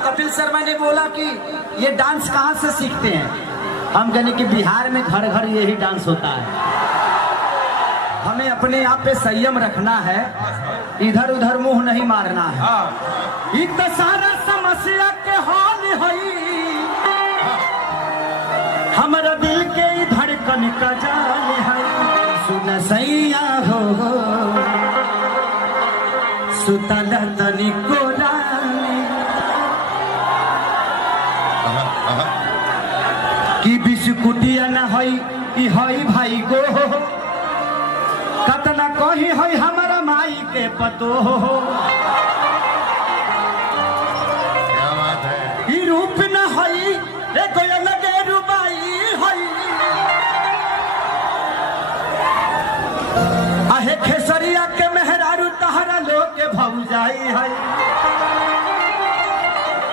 कपिल शर्मा ने बोला कि ये डांस कहाँ से सीखते हैं। हम कहने कि बिहार में घर घर यही डांस होता है। हमें अपने आप पे संयम रखना है, इधर उधर मुंह नहीं मारना है। इत सारा समस्या के हाल है, हमारा दिल के धड़कन का जाल है। सुन सैया हो सुतल तनिको कि बिस्कुटिया न हई भाई गो, कतना कही हई हमारा माई के पतो। क्या बात है। ई रूप न हई एको लगे रुबाई हई, आहे खेसरिया के मेहरारू तहरा लोग के भौजाई हई।